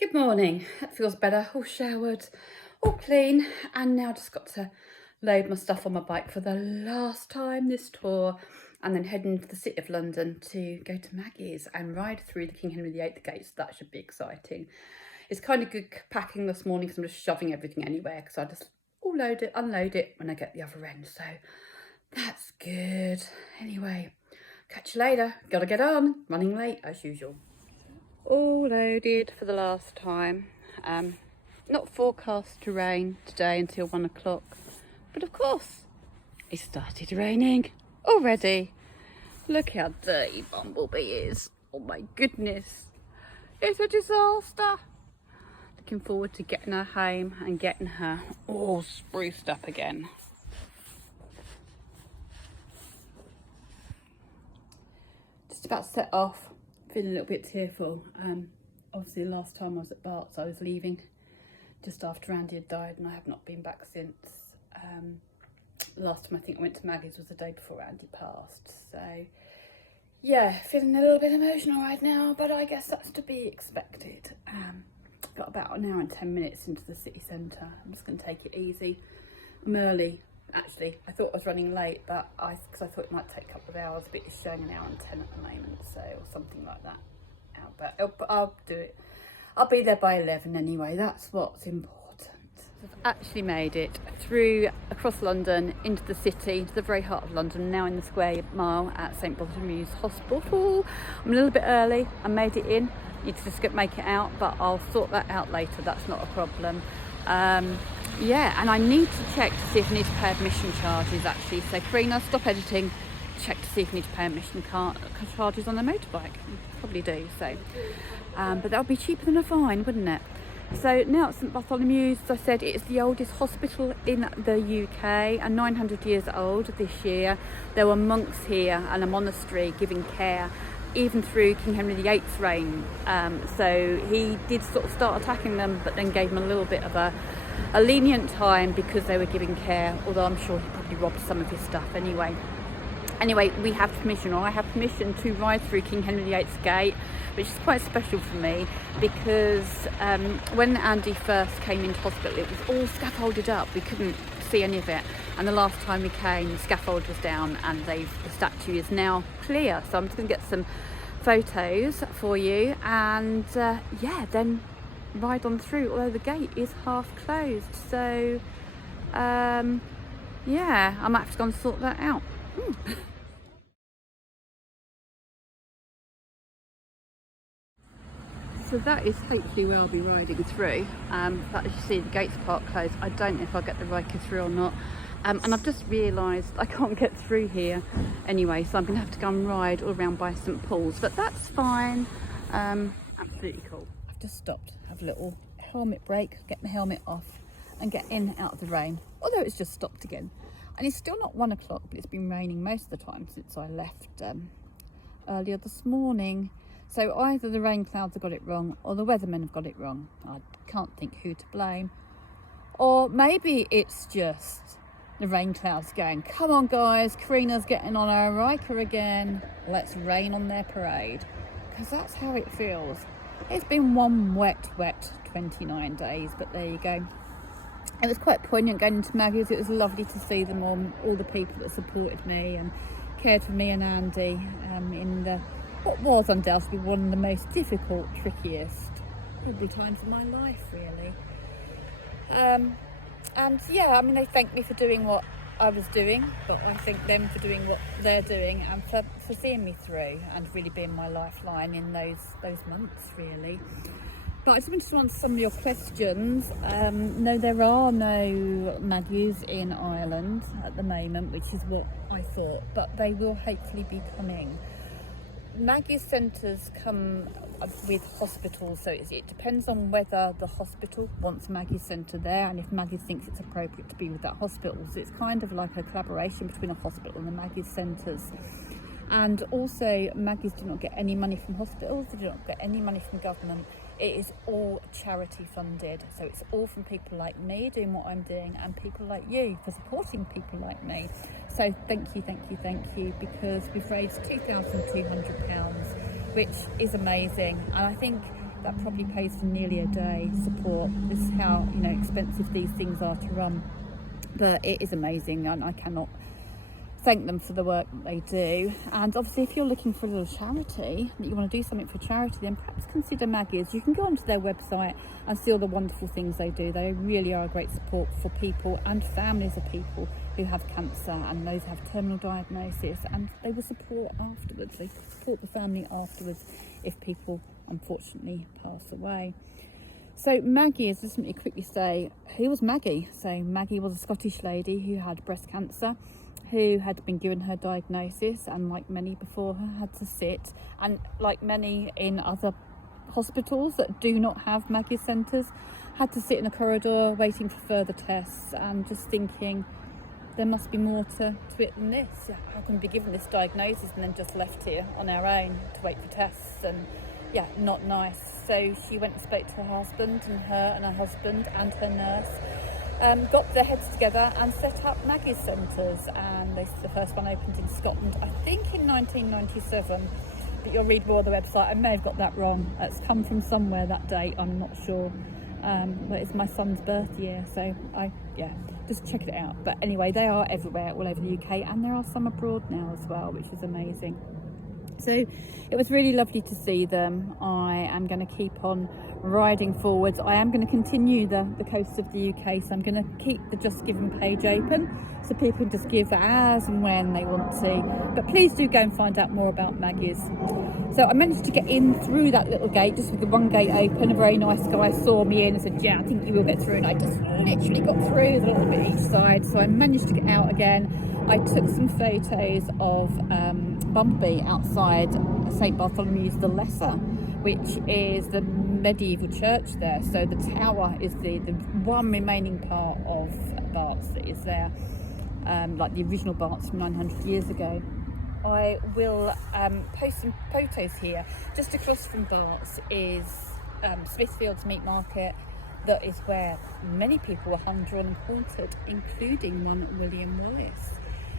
Good morning. That feels better. All showered, all clean, and now just got to load my stuff on my bike for the last time this tour, and then heading to the City of London to go to Maggies and ride through the King Henry VIII gates. That should be exciting. It's kind of good packing this morning because I'm just shoving everything anywhere because I just all load it, unload it when I get the other end. So that's good. Anyway, catch you later. Gotta get on. Running late as usual. All loaded for the last time. Not forecast to rain today until 1 o'clock, but of course it started raining already. Look how dirty Bumblebee is. Oh my goodness, it's a disaster. Looking forward to getting her home and getting her all spruced up again. Just about to set off. Feeling a little bit tearful. Obviously last time I was at Bart's I was leaving just after Andy had died, and I have not been back since. Last time I think I went to Maggies was the day before Andy passed. So yeah, feeling a little bit emotional right now, but I guess that's to be expected. Got about an hour and 10 minutes into the city centre. I'm just going to take it easy. I'm early. Actually, I thought I was running late, but because I thought it might take a couple of hours, but it's showing an hour and 10 at the moment, so, or something like that. But I'll do it. I'll be there by 11 anyway. That's what's important. I've actually made it through across London into the city, to the very heart of London. Now in the square mile at St Bartholomew's Hospital. I'm a little bit early. I made it in. Need to just make it out, but I'll sort that out later. That's not a problem. Yeah, and I need to check to see if I need to pay admission charges actually. So Karina, stop editing, check to see if I need to pay admission charges on the motorbike. Probably do, so. But that would be cheaper than a fine, wouldn't it? So now at St Bartholomew's, as I said, it's the oldest hospital in the UK and 900 years old this year. There were monks here and a monastery giving care even through King Henry VIII's reign. So he did sort of start attacking them, but then gave them a little bit of a lenient time because they were giving care, although I'm sure he probably robbed some of his stuff anyway. Anyway, we have permission, or I have permission to ride through King Henry VIII's gate, which is quite special for me because when Andy first came into hospital, it was all scaffolded up. We couldn't see any of it. And the last time we came, the scaffold was down and the statue is now clear. So I'm just going to get some photos for you and yeah, then ride on through, although the gate is half closed. So yeah, I might have to go and sort that out. So that is hopefully where I'll be riding through. But as you see, the gate's part closed. I don't know if I'll get the Ryker through or not. And I've just realised I can't get through here anyway, so I'm going to have to go and ride all around by St Paul's, but that's fine. Absolutely cool. I've just stopped, have a little helmet break, get my helmet off and get in out of the rain, although it's just stopped again. And it's still not 1 o'clock, but it's been raining most of the time since I left earlier this morning. So either the rain clouds have got it wrong or the weathermen have got it wrong. I can't think who to blame. Or maybe it's just the rain clouds going, come on guys, Karina's getting on her Ryker again. Let's rain on their parade. Because that's how it feels. It's been one wet 29 days, but there you go. It was quite poignant going into Maggies. It was lovely to see them all the people that supported me and cared for me and Andy in what was undoubtedly one of the most difficult, trickiest, probably times of my life, really. And yeah, I mean, they thanked me for doing what I was doing, but I thank them for doing what they're doing and for seeing me through and really being my lifeline in those months, really. But I just wanted to answer some of your questions. No, there are no Maggies in Ireland at the moment, which is what I thought, but they will hopefully be coming. Maggies centres come with hospitals, so it depends on whether the hospital wants Maggies centre there and if Maggies thinks it's appropriate to be with that hospital. So it's kind of like a collaboration between a hospital and the Maggies centres. And also, Maggies do not get any money from hospitals, they do not get any money from government. It is all charity funded, so it's all from people like me doing what I'm doing and people like you for supporting people like me. So thank you, because we've raised £2,200, which is amazing. And I think that probably pays for nearly a day support. This is how, you know, expensive these things are to run, but it is amazing, and I cannot thank them for the work that they do. And obviously, if you're looking for a little charity, that you want to do something for charity, then perhaps consider Maggies. You can go onto their website and see all the wonderful things they do. They really are a great support for people and families of people who have cancer and those who have terminal diagnosis, and they will support afterwards. They support the family afterwards if people unfortunately pass away. So Maggies, just let me quickly say, who was Maggie? So Maggie was a Scottish lady who had breast cancer, who had been given her diagnosis, and like many before her, had to sit, and like many in other hospitals that do not have Maggie centres, had to sit in a corridor waiting for further tests, and just thinking there must be more to it than this. How can we be given this diagnosis and then just left here on our own to wait for tests? And yeah, not nice. So she went and spoke to her husband, and her husband and her nurse got their heads together and set up Maggie's centres, and the first one opened in Scotland, I think in 1997, but you'll read more on the website. I may have got that wrong. It's come from somewhere, that date, I'm not sure, but it's my son's birth year, so just check it out. But anyway, they are everywhere, all over the UK, and there are some abroad now as well, which is amazing. So it was really lovely to see them. I am going to keep on riding forwards. I am going to continue the coast of the UK, so I'm going to keep the Just Giving page open so people can just give as and when they want to. But please do go and find out more about Maggie's. So I managed to get in through that little gate, just with the one gate open. A very nice guy saw me in and said, yeah, I think you will get through. And I just literally got through the little bit east side. So I managed to get out again. I took some photos of Bumblebee outside St Bartholomew's the Lesser, which is the medieval church there. So the tower is the one remaining part of Bart's that is there, like the original Bart's from 900 years ago. I will post some photos here. Just across from Bart's is Smithfield's Meat Market. That is where many people were hung, drawn and quartered, including one William Wallace.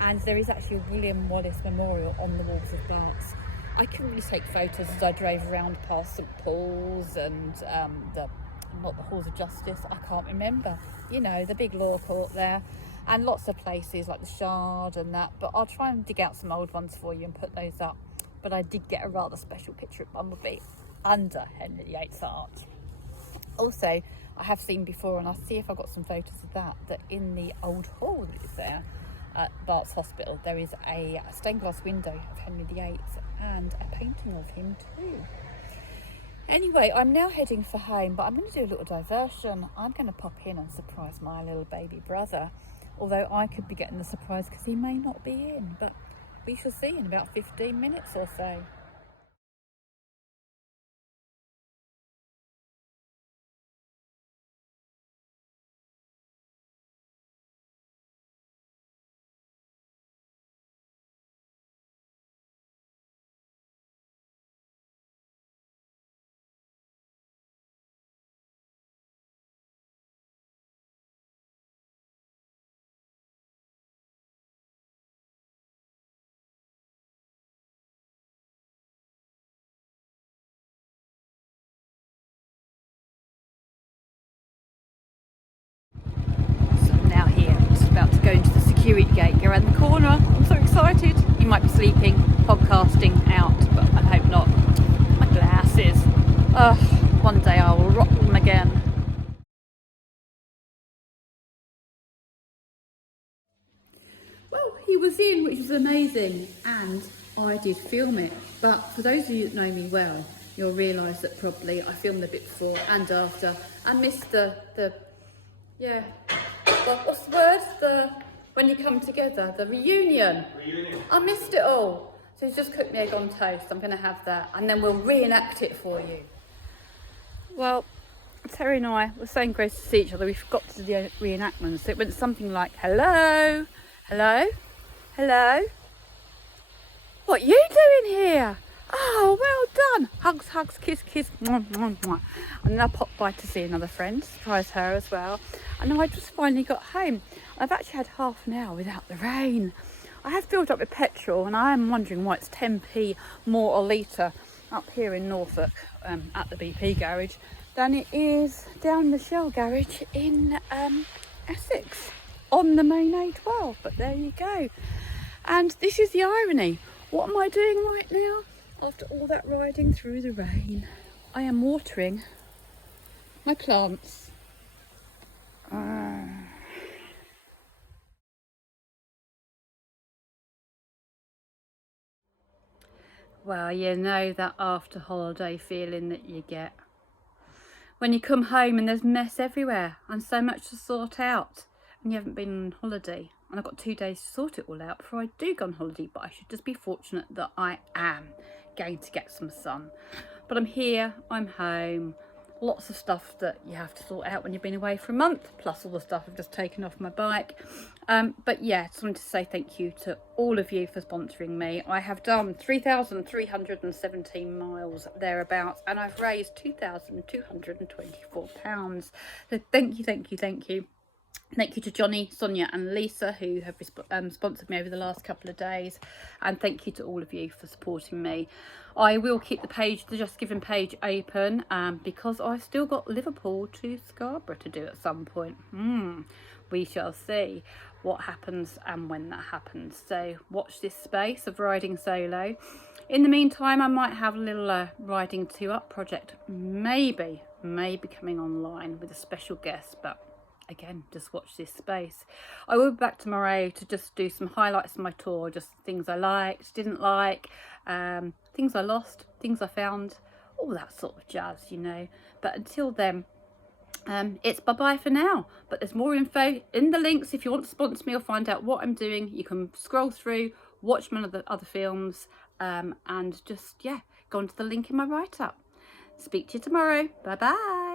And there is actually a William Wallace memorial on the walls of Bart's. I couldn't really take photos as I drove around past St Paul's and not the Halls of Justice, I can't remember. You know, the big law court there, and lots of places like the Shard and that. But I'll try and dig out some old ones for you and put those up. But I did get a rather special picture of Bumblebee under Henry VIII's art. Also, I have seen before, and I'll see if I've got some photos of that in the old hall that is there at Bart's Hospital, there is a stained glass window of Henry VIII and a painting of him too. Anyway, I'm now heading for home, but I'm going to do a little diversion. I'm going to pop in and surprise my little baby brother, although I could be getting the surprise because he may not be in, but we shall see in about 15 minutes or so. About to go into the security gate, go around the corner. I'm so excited. You might be sleeping, podcasting out, but I hope not. My glasses. One day I will rock them again. Well, he was in, which was amazing, and I did film it. But for those of you that know me well, you'll realise that probably I filmed a bit before and after. I missed what's the word? When you come together, the reunion. I missed it all. So he's just cooked me egg on toast. I'm going to have that, and then we'll reenact it for you. Well, Terry and I were saying grace to see each other. We forgot to do the reenactment, so it went something like, hello, hello, hello. What are you doing here? Oh, well done. Hugs, hugs, kiss, kiss. Mwah, mwah, mwah. And then I popped by to see another friend, surprise her as well. And I just finally got home. I've actually had half an hour without the rain. I have filled up with petrol, and I am wondering why it's 10p more a litre up here in Norfolk at the BP garage than it is down the Shell garage in Essex on the main A12. But there you go. And this is the irony. What am I doing right now after all that riding through the rain? I am watering my plants. Well, you know that after holiday feeling that you get when you come home and there's mess everywhere and so much to sort out, and you haven't been on holiday. And I've got 2 days to sort it all out before I do go on holiday, but I should just be fortunate that I am going to get some sun. But I'm here, I'm home, lots of stuff that you have to sort out when you've been away for a month, plus all the stuff I've just taken off my bike. But yeah, just wanted to say thank you to all of you for sponsoring me. I have done 3,317 miles thereabouts, and I've raised £2,224. So thank you, thank you, thank you. Thank you to Johnny, Sonia and Lisa, who have sponsored me over the last couple of days. And thank you to all of you for supporting me. I will keep the page, the Just Giving page open, because I've still got Liverpool to Scarborough to do at some point. We shall see what happens and when that happens. So watch this space of riding solo. In the meantime, I might have a little riding 2-up project, maybe coming online with a special guest, but again, just watch this space. I will be back tomorrow to just do some highlights of my tour, just things I liked, didn't like, things I lost, things I found, all that sort of jazz, you know. But until then, it's bye-bye for now. But there's more info in the links if you want to sponsor me or find out what I'm doing. You can scroll through, watch my other films, and just, yeah, go onto the link in my write-up. Speak to you tomorrow. Bye-bye.